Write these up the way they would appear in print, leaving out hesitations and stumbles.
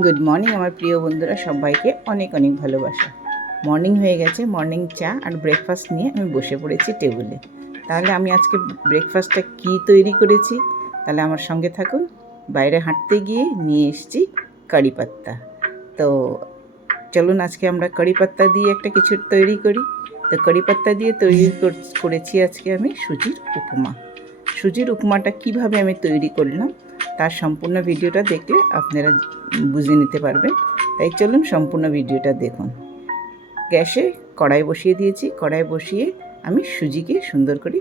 Good morning আমার প্রিয় বন্ধুরা, সবাইকে অনেক অনেক ভালোবাসা। মর্নিং হয়ে গেছে, মর্নিং চা আর ব্রেকফাস্ট নিয়ে আমি বসে পড়েছি টেবিলে। তাহলে আমি আজকে ব্রেকফাস্টটা কী তৈরি করেছি, তাহলে আমার সঙ্গে থাকুন। বাইরে হাঁটতে গিয়ে নিয়ে এসেছি কারি পাত্তা। তো চলুন আজকে আমরা কারি পাত্তা দিয়ে একটা কিছু তৈরি করি। তো কারি পাত্তা দিয়ে তৈরি করেছি আজকে আমি সুজির উপমা। সুজির উপমাটা কিভাবে আমি তৈরি করলাম তার সম্পূর্ণ ভিডিওটা দেখলে আপনারা বুঝে নিতে পারবেন। তাই চলুন সম্পূর্ণ ভিডিওটা দেখুন। গ্যাসে কড়াই বসিয়ে দিয়েছি। কড়াই বসিয়ে আমি সুজিকে সুন্দর করে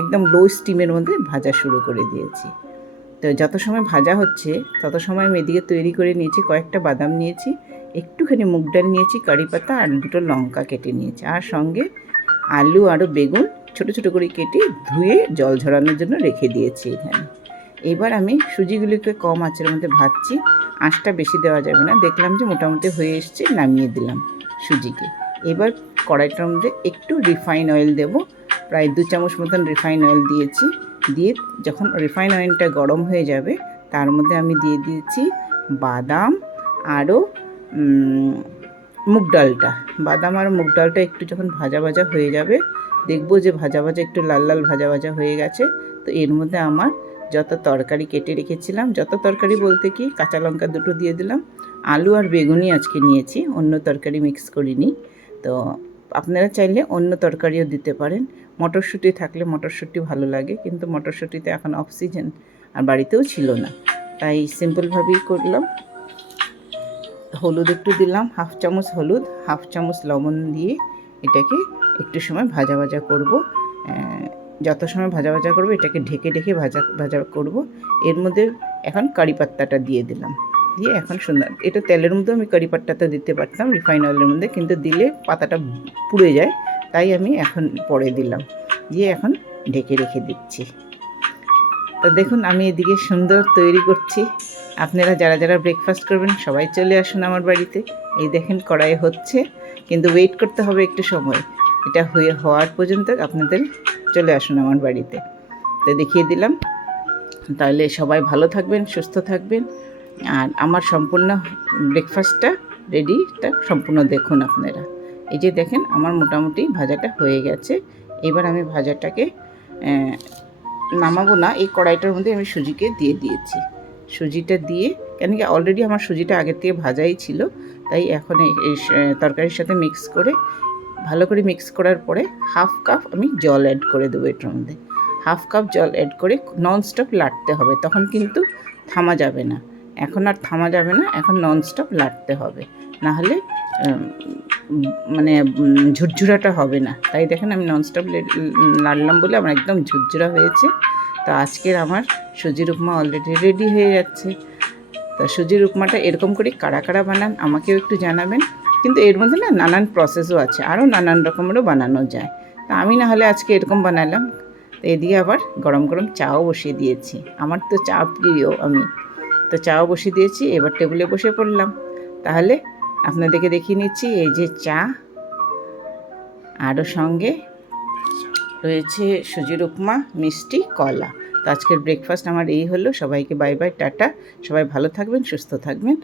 একদম লো স্টিমের মধ্যে ভাজা শুরু করে দিয়েছি। তো যত সময় ভাজা হচ্ছে তত সময় আমি এদিকে তৈরি করে নিয়েছি, কয়েকটা বাদাম নিয়েছি, একটুখানি মুগ ডাল নিয়েছি, কারি পাতা আর দুটো লঙ্কা কেটে নিয়েছি, আর সঙ্গে আলু আরও বেগুন ছোটো ছোটো করে কেটে ধুয়ে জল ঝরানোর জন্য রেখে দিয়েছি এখানে। এবার আমি সুজিগুলিকে কম আঁচের মধ্যে ভাজছি, আঁচটা বেশি দেওয়া যাবে না। দেখলাম যে মোটামুটি হয়ে এসছে, নামিয়ে দিলাম সুজিকে। এবার কড়াইটার মধ্যে একটু রিফাইন অয়েল দেব, প্রায় 2 চামচ মতন রিফাইন অয়েল দিয়েছি। দিয়ে যখন রিফাইন অয়েলটা গরম হয়ে যাবে তার মধ্যে আমি দিয়ে দিয়েছি বাদাম আরও মুগ ডালটা। বাদাম আর মুগ ডালটা একটু যখন ভাজা ভাজা হয়ে যাবে, দেখবো যে ভাজা ভাজা একটু লাল লাল ভাজা ভাজা হয়ে গেছে। তো এর মধ্যে আমার যত তরকারি কেটে রেখেছিলাম, যত তরকারি বলতে কি কাঁচা লঙ্কা দুটো দিয়ে দিলাম, আলু আর বেগুনই আজকে নিয়েছি, অন্য তরকারি মিক্স করিনি। তো আপনারা চাইলে অন্য তরকারিও দিতে পারেন। মটরশুঁটি থাকলে মটরশুঁটি ভালো লাগে, কিন্তু মটরশুঁটিতে এখন অফ সিজন আর বাড়িতেও ছিল না, তাই সিম্পলভাবেই করলাম। হলুদ একটু দিলাম, 1/2 চামচ হলুদ, 1/2 চামচ লবণ দিয়ে এটাকে একটু সময় ভাজা ভাজা করব। যত সময় ভাজা ভাজা করবো এটাকে ঢেকে ঢেকে ভাজা ভাজা করব। এর মধ্যে এখন কারি পাত্তাটা দিয়ে দিলাম, দিয়ে এখন সুন্দর, এটা তেলের মধ্যে আমি কারি পাত্তাটা দিতে পারতাম রিফাইন অয়েলের মধ্যে, কিন্তু দিলে পাতাটা পুড়ে যায়, তাই আমি এখন পরে দিলাম। দিয়ে এখন ঢেকে রেখে দিচ্ছি। তো দেখুন আমি এদিকে সুন্দর তৈরি করছি। আপনারা যারা যারা ব্রেকফাস্ট করবেন সবাই চলে আসুন আমার বাড়িতে। এই দেখেন কড়াই হচ্ছে, কিন্তু ওয়েট করতে হবে একটু সময়, এটা হওয়ার পর্যন্ত আপনাদের চলে আসুন আমার বাড়িতে। তো দেখিয়ে দিলাম। তাহলে সবাই ভালো থাকবেন, সুস্থ থাকবেন, আর আমার সম্পূর্ণ ব্রেকফাস্টটা রেডিটা সম্পূর্ণ দেখুন আপনারা। এই যে দেখেন আমার মোটামুটি ভাজাটা হয়ে গেছে। এবার আমি ভাজাটাকে নামাবো না, এই কড়াইটার মধ্যে আমি সুজিকে দিয়ে দিয়েছি। সুজিটা দিয়ে, কেন কি অলরেডি আমার সুজিটা আগের থেকে ভাজাই ছিল, তাই এখন এই তরকারির সাথে মিক্স করে ভালো করে মিক্স করার পরে 1/2 কাপ আমি জল অ্যাড করে দেবো এটার মধ্যে। 1/2 কাপ জল অ্যাড করে ননস্টপ লাড়তে হবে, তখন কিন্তু থামা যাবে না। এখন আর থামা যাবে না, এখন ননস্টপ লাড়তে হবে, নাহলে মানে ঝুরঝুরাটা হবে না। তাই দেখেন আমি ননস্টপ লাড়লাম বলে আমার একদম ঝুরঝুরা হয়েছে। তো আজকের আমার সুজির উপমা অলরেডি রেডি হয়ে যাচ্ছে। তা সুজির উপমাটা এরকম করে কারা কারা বানান আমাকেও একটু জানাবেন। কিন্তু এর মধ্যে না নানান প্রসেসও আছে, আরও নানান রকমেরও বানানো যায়। তা আমি না হলে আজকে এরকম বানালাম। তো এদিকে আবার গরম গরম চাও বসিয়ে দিয়েছি, আমার তো চা প্রিয় আমি, তো চাও বসিয়ে দিয়েছি। এবার টেবিলে বসে পড়লাম। তাহলে আপনাদেরকে দেখিয়ে নিচ্ছি, এই যে চা, আরও সঙ্গে রয়েছে সুজির উপমা, মিষ্টি, কলা। তো আজকের ব্রেকফাস্ট আমার এই হলো। সবাইকে বাই বাই, টাটা। সবাই ভালো থাকবেন, সুস্থ থাকবেন।